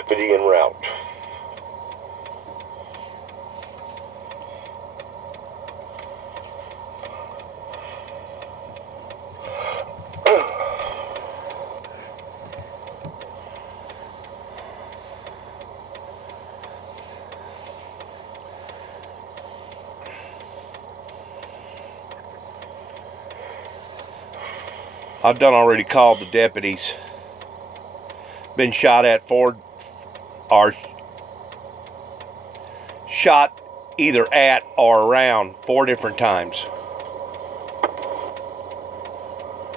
Deputy en route. I've done already called the deputies. Been shot at shot either at or around 4 different times.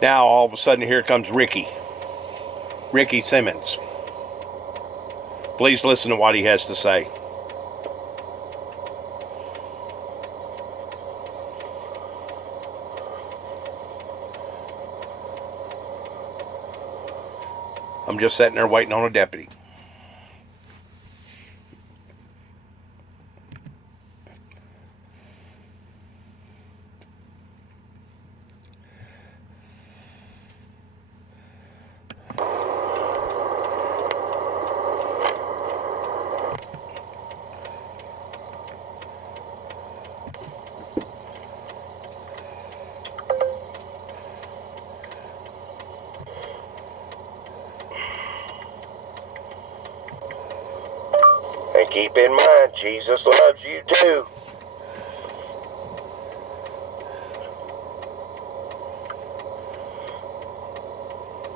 Now all of a sudden here comes Ricky Simmons. Please listen to what he has to say. I'm just sitting there waiting on a deputy. And keep in mind, Jesus loves you too.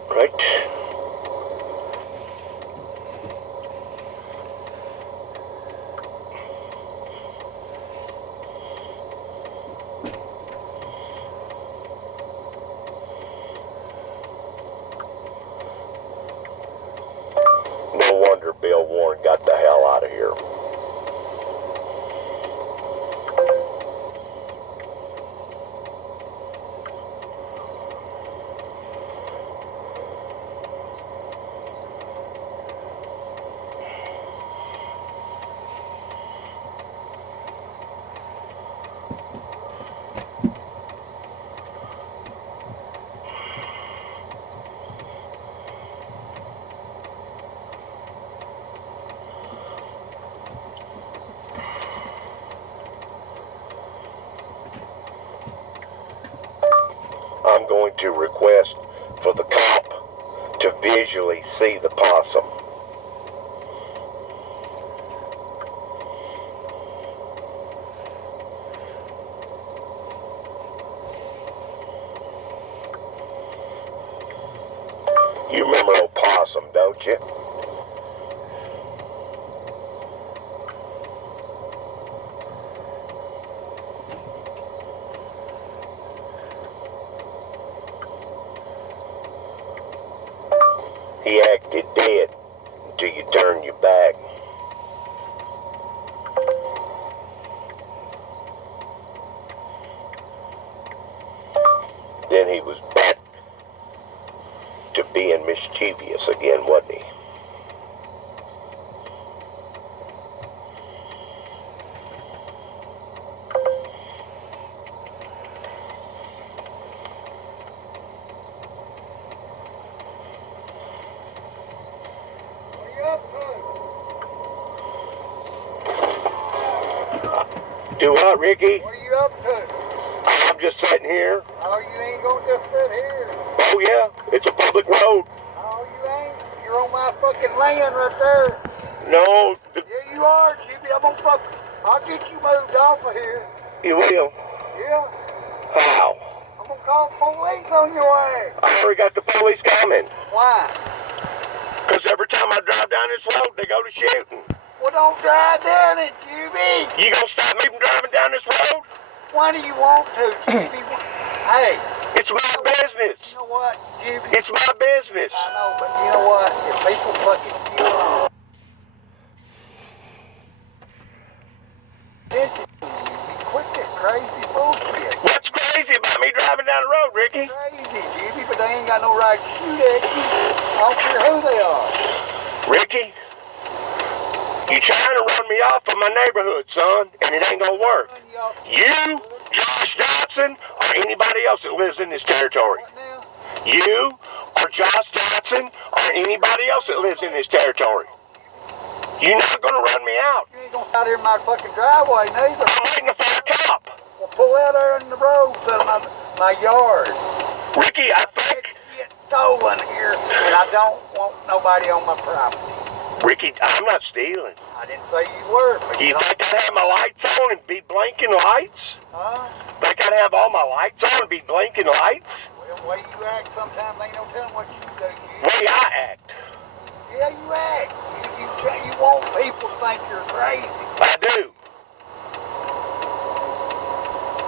Right? No wonder Bill Warren got the hell out of here. I'm going to request for the cop to visually see the possum. You remember old possum, don't you? He acted dead until you turned your back. Then he was back to being mischievous again, wasn't he? Do what, Ricky? What are you up to? I'm just sitting here. Oh, you ain't gonna just sit here. Oh yeah, it's a public road. Oh, you ain't. You're on my fucking land right there. No, Yeah, you are, Jimmy. I'll get you moved off of here. you will. Yeah. How? I'm gonna call police on your ass. I already got the police coming. Why? Because every time I drive down this road, they go to shooting. Well, don't drive down it, Jimmy. You gonna stop me from driving down this road? Why do you want to, Jimmy? Hey. It's my business. You know what, Jimmy? It's my business. I know, but you know what? If people fucking kill them, quit that crazy bullshit. What's crazy about me driving down the road, Ricky? Crazy, Jimmy, but they ain't got no right to shoot at you. I don't care who they are. Ricky, you trying to run me off of my neighborhood, son, and it ain't gonna work. You, Josh Johnson, or anybody else that lives in this territory. What now? You, or Josh Johnson, or anybody else that lives in this territory. You're not gonna run me out. You ain't gonna out here in my fucking driveway neither. I'm waiting for a cop. Well, pull out there in the road to my yard. Ricky, I think. Get stolen here, and I don't want nobody on my property. Ricky, I'm not stealing. I didn't say you were. But You think I'd have my lights on and be blinking lights? Huh? Think I'd have all my lights on and be blinking lights? Well, the way you act sometimes ain't no telling what you do. The way I act. Yeah, you act. You want people to think you're crazy. I do.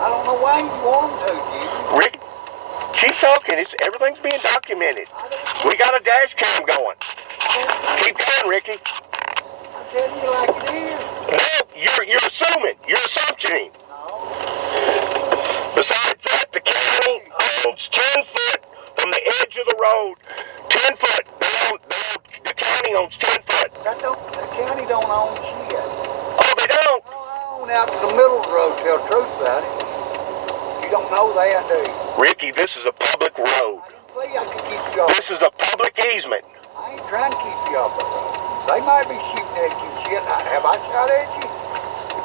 I don't know why you want them to, Jimmy. Rick, keep talking. Everything's being documented. We got a dash cam going. Keep going, Ricky. I'm telling you like it is. No, you're assuming. You're assumptioning. No. Besides that, the county owns 10 foot from the edge of the road. 10 foot. The county owns 10 foot. The county don't own shit. Oh, they don't? I own out to the middle of the road, tell the truth about it. You don't know that, do you? Ricky, this is a public road. I didn't say I could keep you off. This is a public easement. I ain't trying to keep you off the road. They might be shooting at you and shit. Have I shot at you?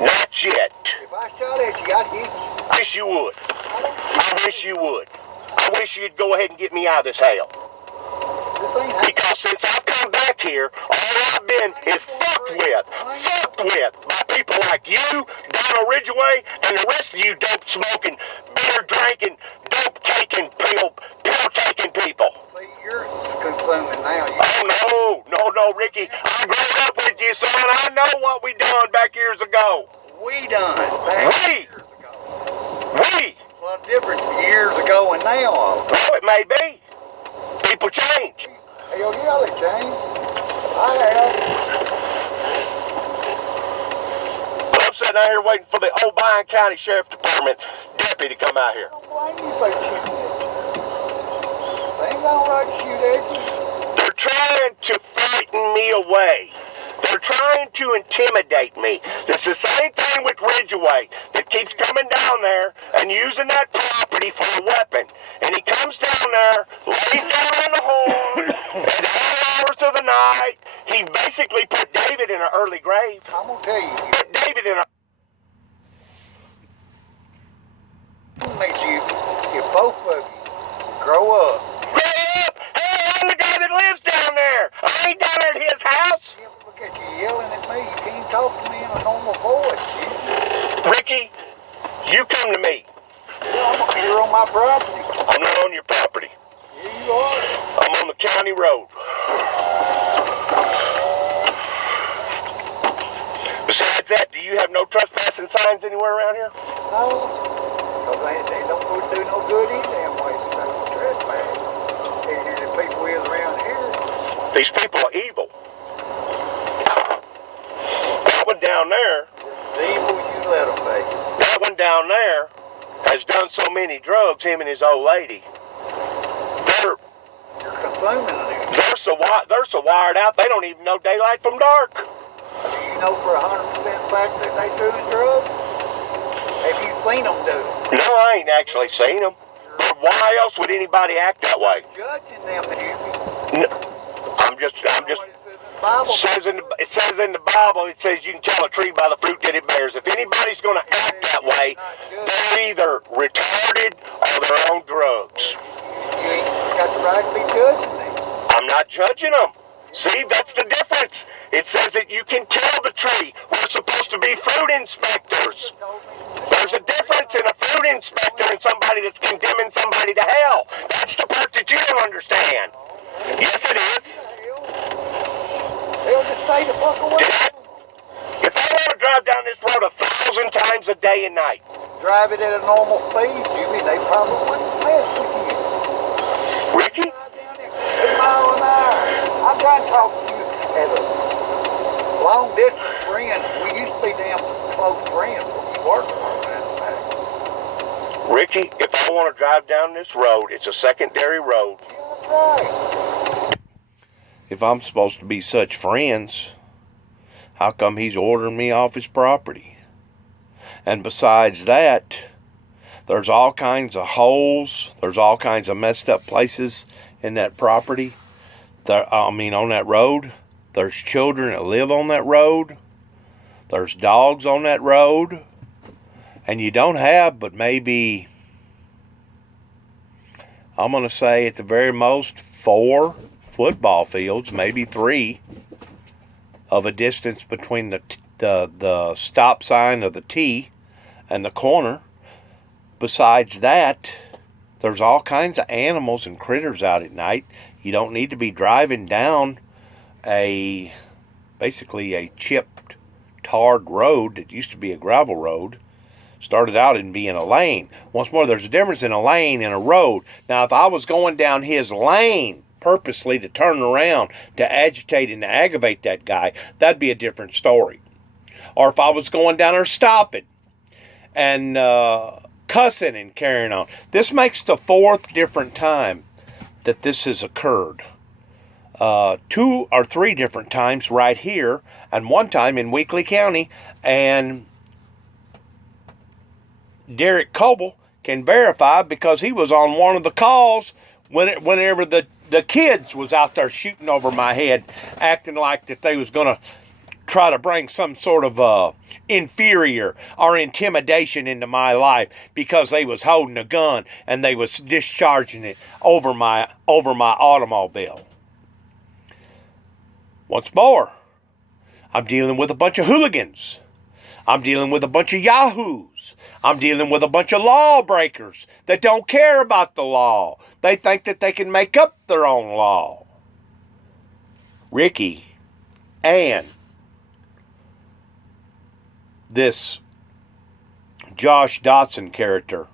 Not yet. If I shot at you, I'd hit you. Wish you would. I wish you would. I wish you'd go ahead and get me out of this hell. This ain't happening. Because since I've come back here, all I've been is fucked with by people like you, Donald Ridgway, and the rest of you dope smoking, beer drinking, dope taking, pill taking people. See, you're consuming now. Oh, no, Ricky. I grew up with you, son. I know what we done back years ago. We done. Back We. years ago. We. A lot different years ago and now. Well, it may be. People change. Hell yeah, they changed. I have. Well, I'm sitting out here waiting for the O'Brien County Sheriff Department deputy to come out here. I don't blame you for shooting at you. They ain't got no right to shoot at you. They're trying to frighten me away. They're trying to intimidate me. It's the same thing with Ridgway that keeps coming down there and using that property for a weapon. And he comes down there, lays down in the horn, at all hours of the night. He basically put David in an early grave. I'm gonna tell you. Put David in a... Makes you, if both of you grow up. Grow up! Hey, I'm the guy that lives down there. I ain't down there at his house. Yeah, look at you yelling at me. You can't talk to me in a normal voice. Ricky, you come to me. Yeah, you're on my property. I'm not on your property. Yeah, you are. I'm on the county road. Besides that, do you have no trespassing signs anywhere around here? No. Because they don't do no good any damn way. They don't trespass. The people is around here. These people are evil. That one down there, The evil you let them be. that one down there has done so many drugs, him and his old lady. You're consuming it. They're so wired out, they don't even know daylight from dark. Do you know for 100% fact that they doing drugs? Have you seen them do it? No, I ain't actually seen them. But why else would anybody act that way? Judging them, you No, I'm just. It says in the Bible, it says you can tell a tree by the fruit that it bears. If anybody's going to act that way, they're either retarded or they're on drugs. You ain't got the right to be judging them. I'm not judging them. See, that's the difference. It says that you can tell the tree. We're supposed to be fruit inspectors. There's a difference in a fruit inspector and somebody that's condemning somebody to hell. That's the part that you don't understand. Yes, it is. They'll just stay the fuck away. If I want to drive down this road 1,000 times a day and night, Drive it at a normal speed, Jimmy, they probably wouldn't mess with you. Ricky, Drive down there 2 miles an hour. I'm trying to talk to you as a long distance friend. We used to be damn close friends when you worked for us. Ricky, if I want to drive down this road, it's a secondary road. Yeah, that's right. If I'm supposed to be such friends, how come he's ordering me off his property? And besides that, there's all kinds of holes, there's all kinds of messed up places in that property, on that road, There's children that live on that road. There's dogs on that road. And you don't have but maybe, I'm going to say at the very most, 4 football fields, maybe 3, of a distance between the stop sign of the T and the corner. Besides that, there's all kinds of animals and critters out at night. You don't need to be driving down basically a chipped, tarred road that used to be a gravel road. Started out in being a lane. Once more, there's a difference in a lane and a road. Now, if I was going down his lane purposely to turn around to agitate and to aggravate that guy, that'd be a different story. Or if I was going down there stopping and cussing and carrying on. This makes the 4th different time that this has occurred. 2 or 3 different times right here, and 1 time in Weakley County, and Derek Coble can verify because he was on one of the calls whenever the kids was out there shooting over my head, acting like that they was going to try to bring some sort of inferior or intimidation into my life because they was holding a gun and they was discharging it over my automobile. Once more, I'm dealing with a bunch of hooligans. I'm dealing with a bunch of yahoos. I'm dealing with a bunch of lawbreakers that don't care about the law. They think that they can make up their own law. Ricky and this Josh Dotson character,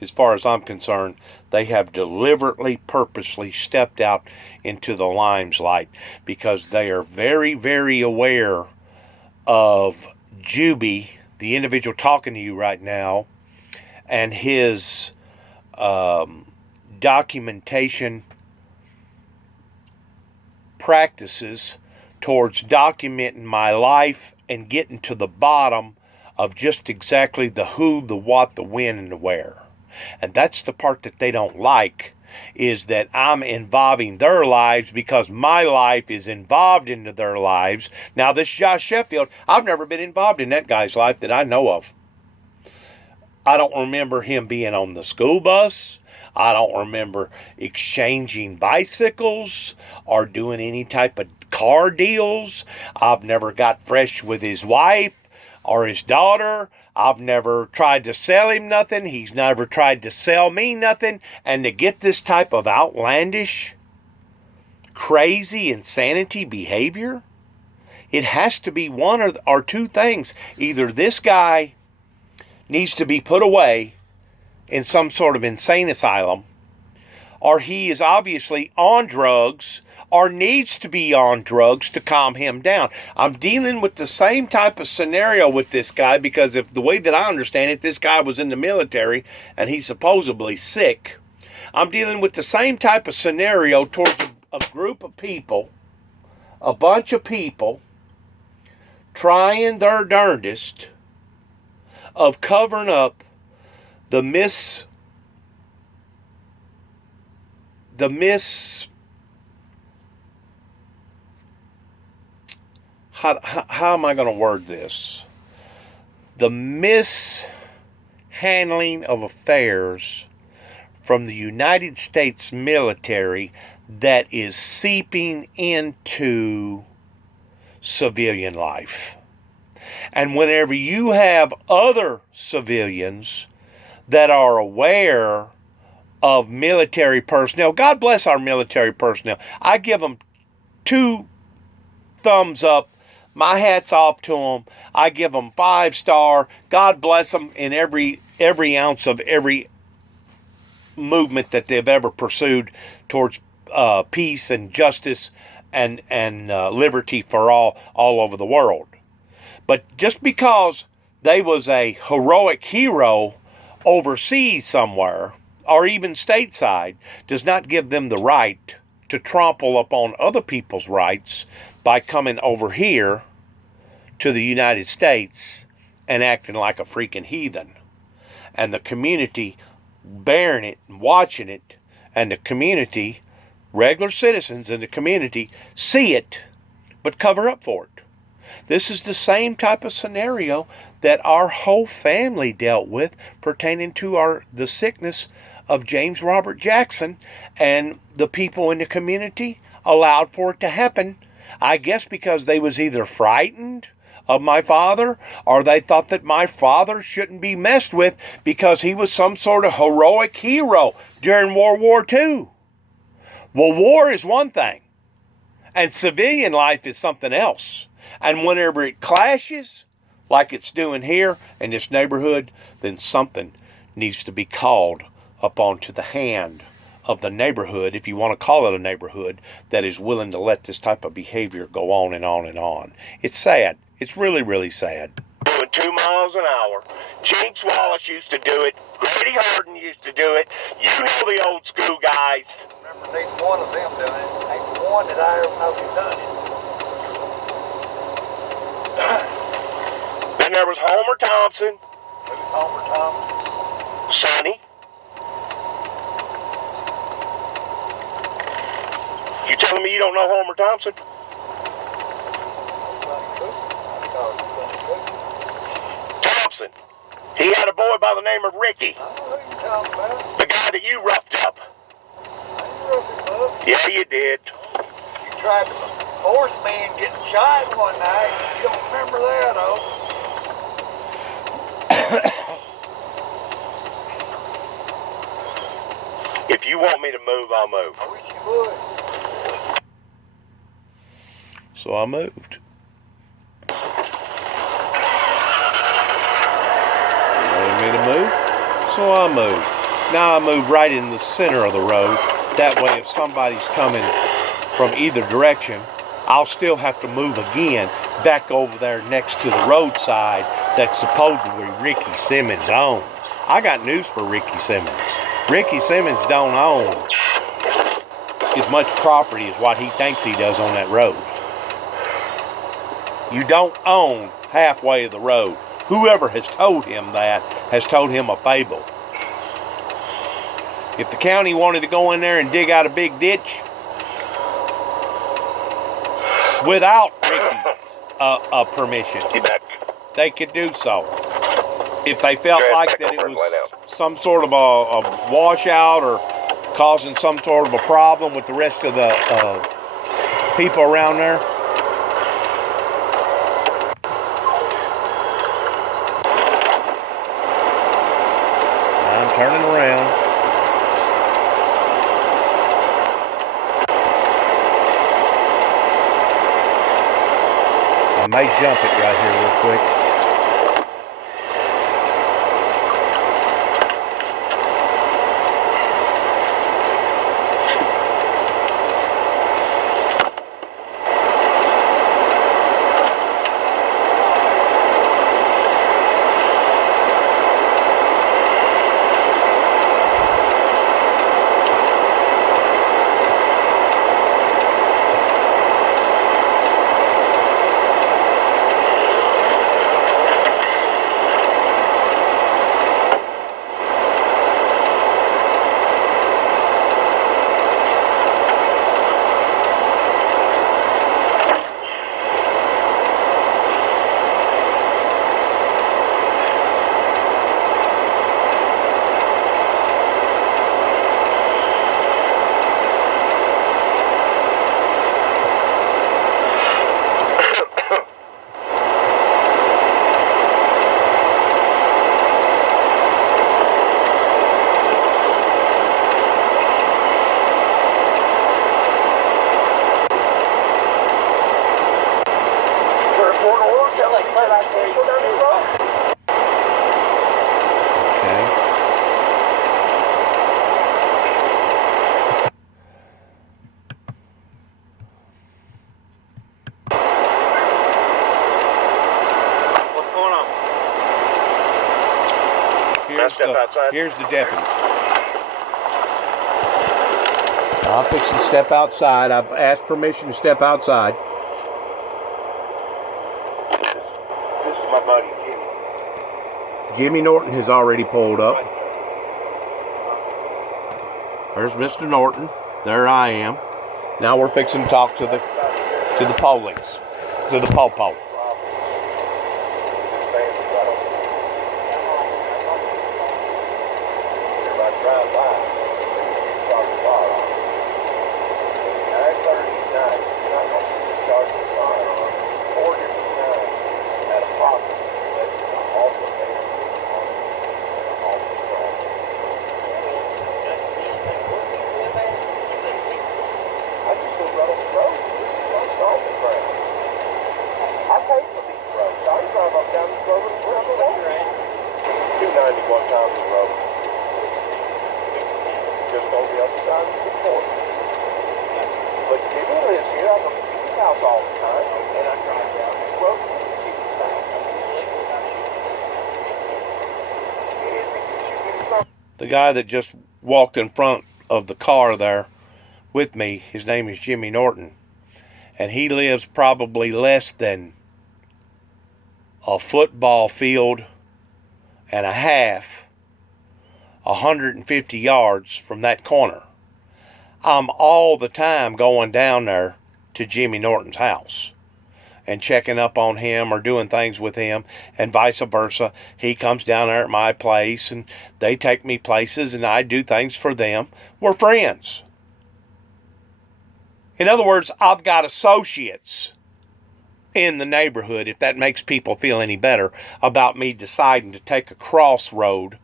as far as I'm concerned, they have deliberately, purposely stepped out into the limelight because they are very, very aware of Juby, the individual talking to you right now, and his documentation practices towards documenting my life and getting to the bottom of just exactly the who, the what, the when, and the where. And that's the part that they don't like, is that I'm involving their lives because my life is involved into their lives. Now, this Josh Sheffield, I've never been involved in that guy's life that I know of. I don't remember him being on the school bus. I don't remember exchanging bicycles or doing any type of car deals. I've never got fresh with his wife or his daughter. I've never tried to sell him nothing. He's never tried to sell me nothing. And to get this type of outlandish, crazy, insanity behavior, it has to be one or 2 things. Either this guy needs to be put away in some sort of insane asylum, or he is obviously on drugs or needs to be on drugs to calm him down. I'm dealing with the same type of scenario with this guy because if the way that I understand it, this guy was in the military and he's supposedly sick. I'm dealing with the same type of scenario towards a group of people, a bunch of people trying their darndest of covering up the how am I going to word this? The mishandling of affairs from the United States military that is seeping into civilian life. And whenever you have other civilians that are aware of military personnel, God bless our military personnel. I give them 2 thumbs up. My hat's off to them. I give them 5-star. God bless them in every ounce of every movement that they've ever pursued towards peace and justice and liberty for all over the world. But just because they was a heroic hero overseas somewhere or even stateside does not give them the right to trample upon other people's rights by coming over here to the United States and acting like a freaking heathen. And the community bearing it and watching it, and the community, regular citizens in the community, see it, but cover up for it. This is the same type of scenario that our whole family dealt with pertaining to the sickness of James Robert Jackson, and the people in the community allowed for it to happen. I guess because they was either frightened of my father, or they thought that my father shouldn't be messed with because he was some sort of heroic hero during World War II. Well, war is one thing, and civilian life is something else. And whenever it clashes, like it's doing here in this neighborhood, then something needs to be called up onto the hand of the neighborhood, if you want to call it a neighborhood, that is willing to let this type of behavior go on and on and on. It's sad. It's really, really sad. Doing 2 miles an hour. Jinx Wallace used to do it. Grady Harden used to do it. You know the old school guys. Remember, neither one of them doing it. Ain't one that I ever know who done it. Then there was Homer Thompson. Who's Homer Thompson? Sonny. You telling me you don't know Homer Thompson? Thompson. He had a boy by the name of Ricky. I know who you're talking about. The guy that you roughed up. I ain't roughed him up. Yeah, you did. You tried to force me and get shot one night. You don't remember that, though. If you want me to move, I'll move. I wish you would. So I moved. You wanted me to move? So I moved. Now I moved right in the center of the road. That way if somebody's coming from either direction, I'll still have to move again back over there next to the roadside that supposedly Ricky Simmons owns. I got news for Ricky Simmons. Ricky Simmons don't own as much property as what he thinks he does on that road. You don't own halfway of the road. Whoever has told him that has told him a fable. If the county wanted to go in there and dig out a big ditch without Ricky's permission, they could do so. If they felt like that it was some sort of a washout or causing some sort of a problem with the rest of the people around there. I'm turning around. I may jump it right here real quick. Here's the deputy. I'm fixing to step outside. I've asked permission to step outside. This is my buddy, Jimmy. Jimmy Norton has already pulled up. There's Mr. Norton. There I am. Now we're fixing to talk to the police. To the po-po. Everybody drive by, charge the car on. 9:30 at night, you're not going to charge the car on 4 different times at approximately less than a half a day. I just go right on the road. This is my stomping ground. I pay for these roads. I drive up down this road and around the road. 291 times the road. Just on the other side of the corner. But Jimmy lives here. I go to Jimmy's house all the time. And I drive down this road to Jimmy's house. The guy that just walked in front of the car there with me, his name is Jimmy Norton. And he lives probably less than a football field and a half, 150 yards from that corner. I'm all the time going down there to Jimmy Norton's house and checking up on him or doing things with him, and vice versa. He comes down there at my place and they take me places and I do things for them. We're friends. In other words, I've got associates in the neighborhood, if that makes people feel any better about me deciding to take a crossroad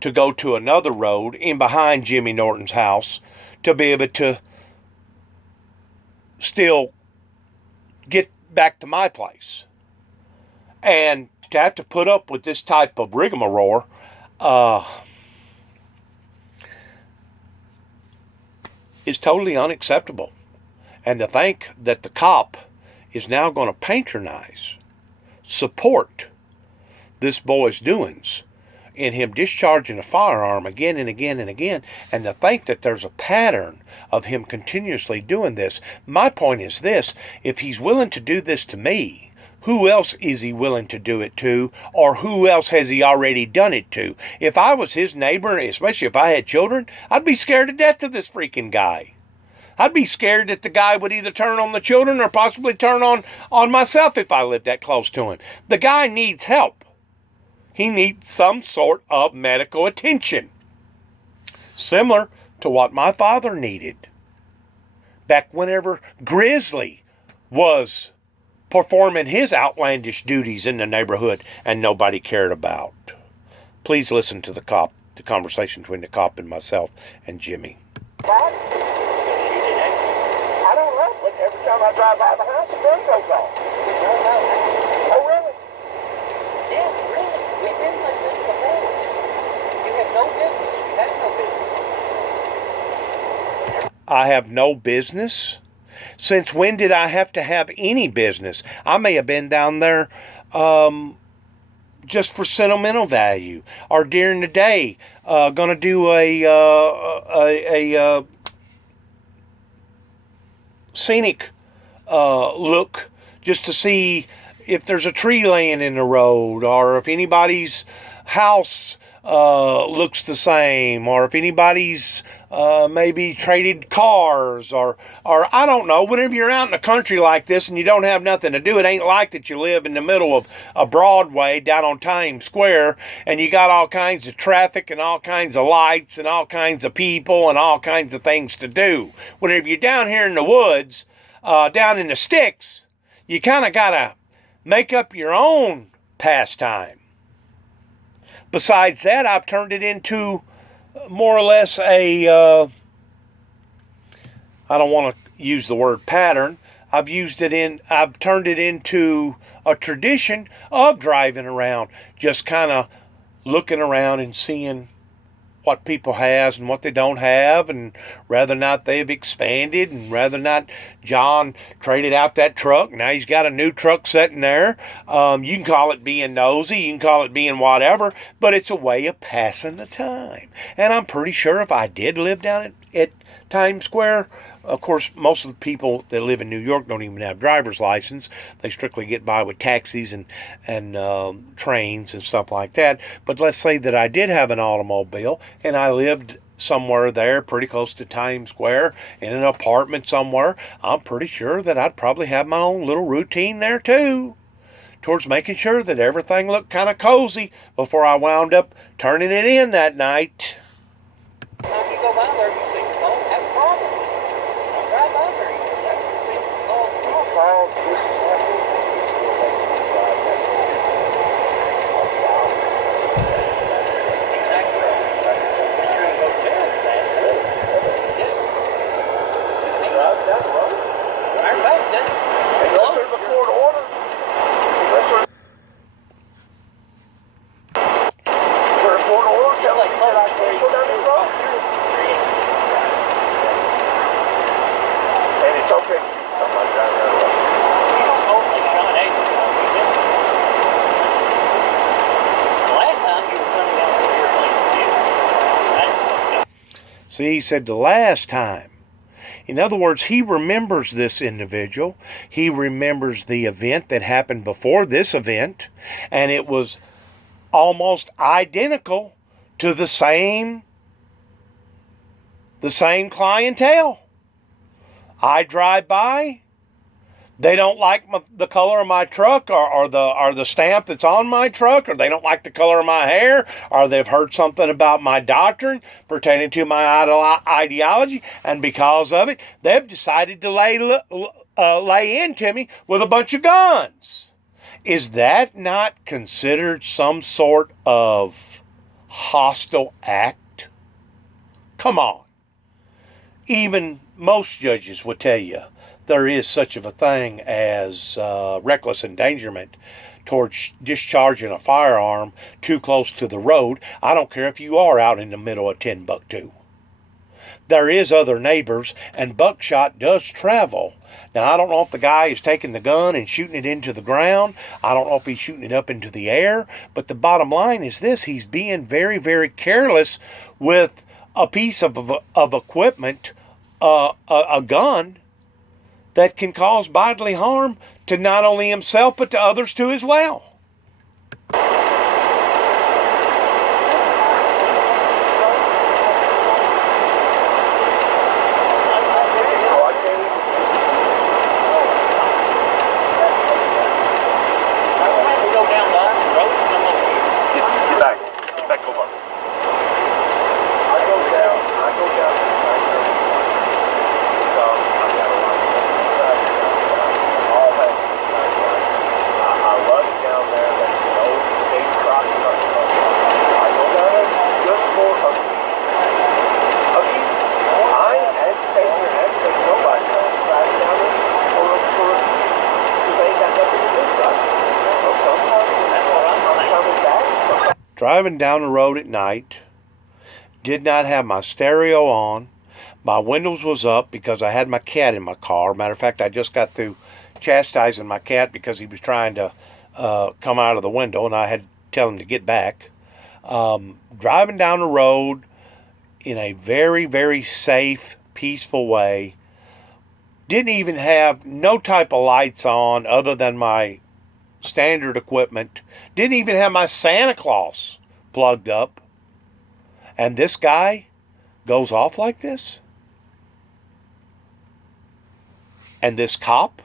to go to another road in behind Jimmy Norton's house to be able to still get back to my place. And to have to put up with this type of rigmarole, is totally unacceptable. And to think that the cop is now going to patronize, support this boy's doings in him discharging a firearm again and again and again, and to think that there's a pattern of him continuously doing this. My point is this: if he's willing to do this to me, who else is he willing to do it to, or who else has he already done it to? If I was his neighbor, especially if I had children, I'd be scared to death of this freaking guy. I'd be scared that the guy would either turn on the children or possibly turn on myself if I lived that close to him. The guy needs help. He needs some sort of medical attention. Similar to what my father needed back whenever Grizzly was performing his outlandish duties in the neighborhood and nobody cared about. Please listen to the conversation between the cop and myself and Jimmy. I don't know, but every time I drive by the house, the gun goes off. Oh, really? Yes, really. We've been like this before. You have no business. You have no business. I have no business? Since when did I have to have any business? I may have been down there just for sentimental value, or during the day, gonna do a scenic look just to see if there's a tree laying in the road, or if anybody's house looks the same, or if anybody's maybe traded cars, or I don't know. Whenever you're out in the country like this and you don't have nothing to do, it ain't like that you live in the middle of a Broadway down on Times Square and you got all kinds of traffic and all kinds of lights and all kinds of people and all kinds of things to do. Whenever you're down here in the woods, down in the sticks, you kind of got to make up your own pastime. Besides that, I've turned it into more or less I don't want to use the word pattern. I've turned it into a tradition of driving around, just kind of looking around and seeing what people has and what they don't have, and rather not they've expanded, and rather not John traded out that truck. Now he's got a new truck sitting there. You can call it being nosy, you can call it being whatever, but it's a way of passing the time. And I'm pretty sure if I did live down at Times Square, of course, most of the people that live in New York don't even have driver's license. They strictly get by with taxis and trains and stuff like that. But let's say that I did have an automobile and I lived somewhere there pretty close to Times Square in an apartment somewhere, I'm pretty sure that I'd probably have my own little routine there too, towards making sure that everything looked kind of cozy before I wound up turning it in that night. Time you go by there, you see smoke, have a problem. Don't drive by there. That's the thing that causes problems. Carl, this is happening. Exactly right. And you're in hotel fast too. Yeah. Drive down the road. Matter of fact, that's Unless there's a court order. Unless there's a court order, tell me that I can't go down this road. And it's okay to shoot somebody down there. You don't totally shot at you. The last time you were coming down through here like you, that's fucked up. See, he said the last time. In other words, he remembers this individual. He remembers the event that happened before this event, and it was almost identical to the same clientele. I drive by. They don't like the color of my truck or the stamp that's on my truck, or they don't like the color of my hair, or they've heard something about my doctrine pertaining to my ideology, and because of it, they've decided to lay into me with a bunch of guns. Is that not considered some sort of hostile act? Come on. Even most judges would tell you there is such of a thing as reckless endangerment towards discharging a firearm too close to the road. I don't care if you are out in the middle of Timbuktu. There is other neighbors, and buckshot does travel. Now, I don't know if the guy is taking the gun and shooting it into the ground. I don't know if he's shooting it up into the air. But the bottom line is this. He's being very, very careless with a piece of equipment, a gun, that can cause bodily harm to not only himself but to others too as well. We go down the road and come over here. Get back. Get back over. I go down. I've got a lot of stuff inside. All that. I love it down there. That's the old state stock. I go down there just for upkeep. Upkeep. I ain't agitating nobody. Down there for they ain't got nothing to do with us. So sometimes I'm coming back. Driving down the road at night, did not have my stereo on. My windows was up because I had my cat in my car. Matter of fact, I just got through chastising my cat because he was trying to come out of the window, and I had to tell him to get back. Driving down the road in a very, very safe, peaceful way. Didn't even have no type of lights on other than my standard equipment. Didn't even have my Santa Claus plugged up. And this guy goes off like this. And this cop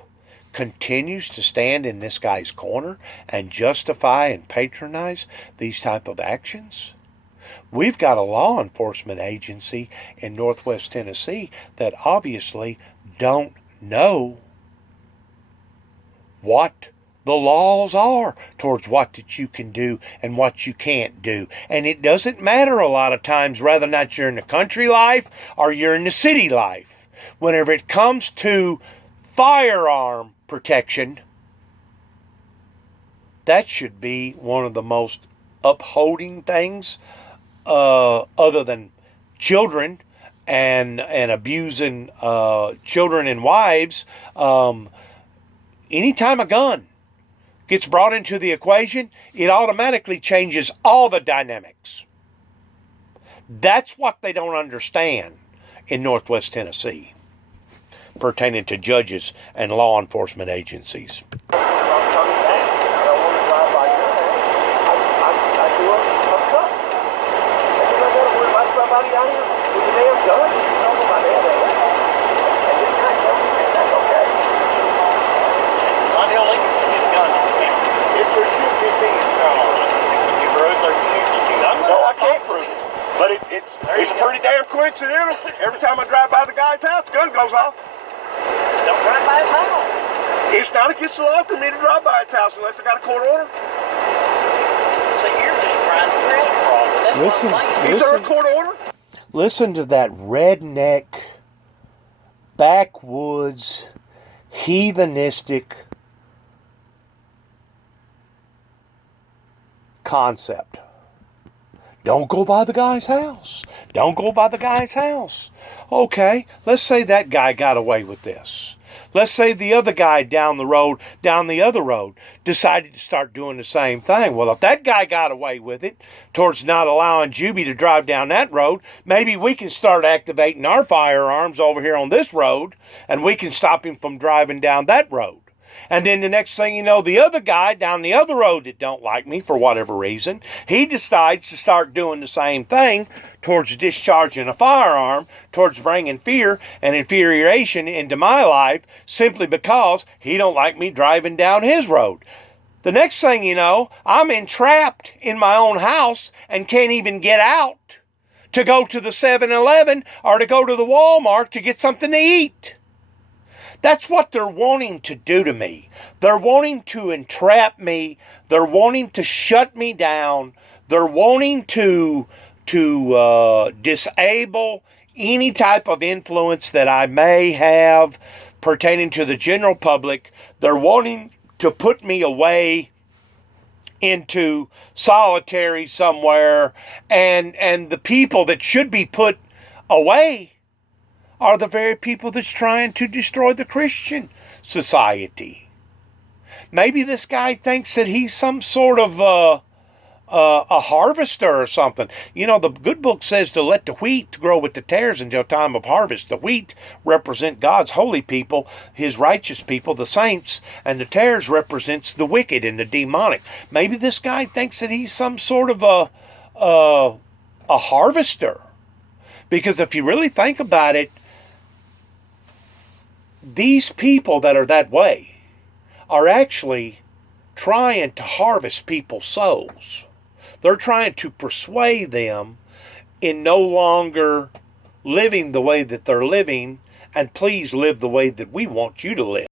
continues to stand in this guy's corner and justify and patronize these type of actions. We've got a law enforcement agency in Northwest Tennessee that obviously don't know what the laws are towards what that you can do and what you can't do. And it doesn't matter a lot of times whether or not you're in the country life or you're in the city life. Whenever it comes to firearm protection, that should be one of the most upholding things, other than children and abusing children and wives. Anytime a gun gets brought into the equation, it automatically changes all the dynamics. That's what they don't understand in Northwest Tennessee, pertaining to judges and law enforcement agencies. I do a cut. And then I gotta worry about somebody out here prove it. But it's pretty damn coincidental. Every time I drive by the guy's house, the gun goes off. Don't drive by his house. It's not against the law for me to drive by his house unless I got a court order. So you're just trying to create a problem. That's Listen, what I'm saying. Is there a court order? Listen to that redneck, backwoods, heathenistic concept. Don't go by the guy's house. Don't go by the guy's house. Okay, let's say that guy got away with this. Let's say the other guy down the other road, decided to start doing the same thing. Well, if that guy got away with it towards not allowing Juby to drive down that road, maybe we can start activating our firearms over here on this road, and we can stop him from driving down that road. And then the next thing you know, the other guy down the other road that don't like me for whatever reason, he decides to start doing the same thing towards discharging a firearm, towards bringing fear and infuriation into my life simply because he don't like me driving down his road. The next thing you know, I'm entrapped in my own house and can't even get out to go to the 7-Eleven or to go to the Walmart to get something to eat. That's what they're wanting to do to me. They're wanting to entrap me. They're wanting to shut me down. They're wanting to disable any type of influence that I may have pertaining to the general public. They're wanting to put me away into solitary somewhere. And the people that should be put away are the very people that's trying to destroy the Christian society. Maybe this guy thinks that he's some sort of a harvester or something. You know, the good book says to let the wheat grow with the tares until time of harvest. The wheat represent God's holy people, his righteous people, the saints, and the tares represents the wicked and the demonic. Maybe this guy thinks that he's some sort of a harvester. Because if you really think about it, these people that are that way are actually trying to harvest people's souls. They're trying to persuade them in no longer living the way that they're living, and please live the way that we want you to live.